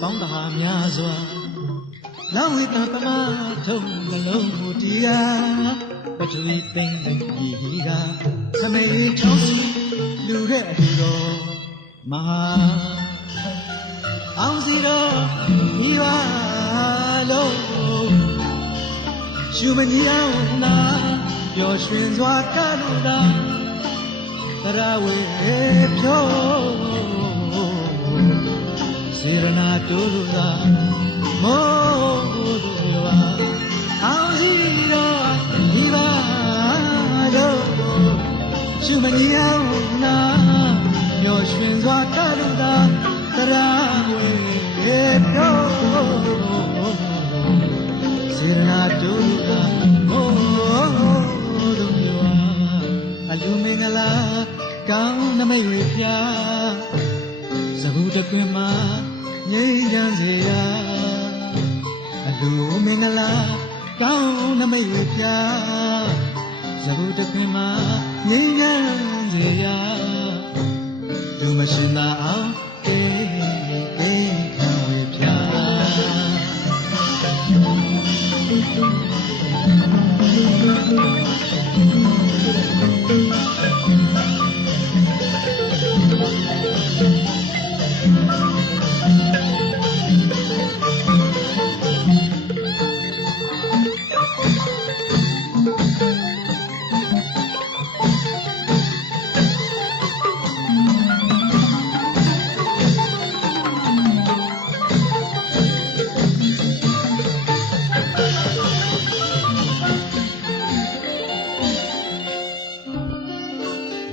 ပေါင်းတဟာများစွာလောင်းဝိကပမထုံးနှလုံးမူတီကပထဝီသိမ့်သိမ့်ကြီးကသမေချောင်းစီလူတဲ့အထူတော်မဟာအောင်စီတော်ဤပါလုံးရှုမညီအောင်နာပျော်ရွှင်စွာကလို့သာတရဝေဖြော စေရနာတိုးလို့သာမောတို့ပါအောင်စီတော်ဤပါလုံးရှုမညီအောင်နာပျော်ရွှင်စွာကလို့သာတရဝေဖြောစေရနာတူတာမို့တို့မျိုးအလူမင်္ဂလာကောင်းနမိတ်ဝေပြသဘုတကွင်မှာ ငြိမ်းချမ်းစေရာအလူမင်္ဂလာကောင်းနမိတ်ဝေပြသဘုတကွင်မှာငြိမ်းချမ်းစေရာဒုမရှင်သာအောင်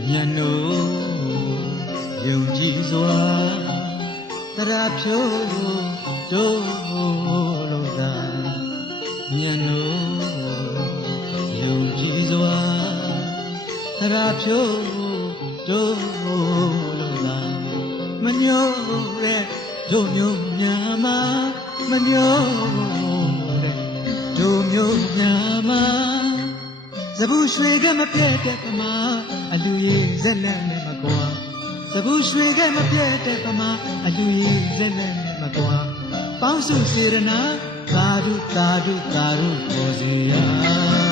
ညနိုယုံကြည်စွာတရာဖြိုးတို့လို့သာညနိုယုံကြည်စွာတရာဖြိုးတို့လို့သာမညို့တဲ့တို့မျိုးများမှာမညို့တဲ့တို့မျိုးများမှာ သဘုရွှေကမပြတ်တဲ့ပမာအလူရေးဇက်လက်နဲ့မကွာသဘုရွှေကမပြတ်တဲ့ပမာအလူရေးဇက်လက်နဲ့မကွာပေါင်းစုစေရနာသာဓုသာဓုသာဓုပေါ်စီယာ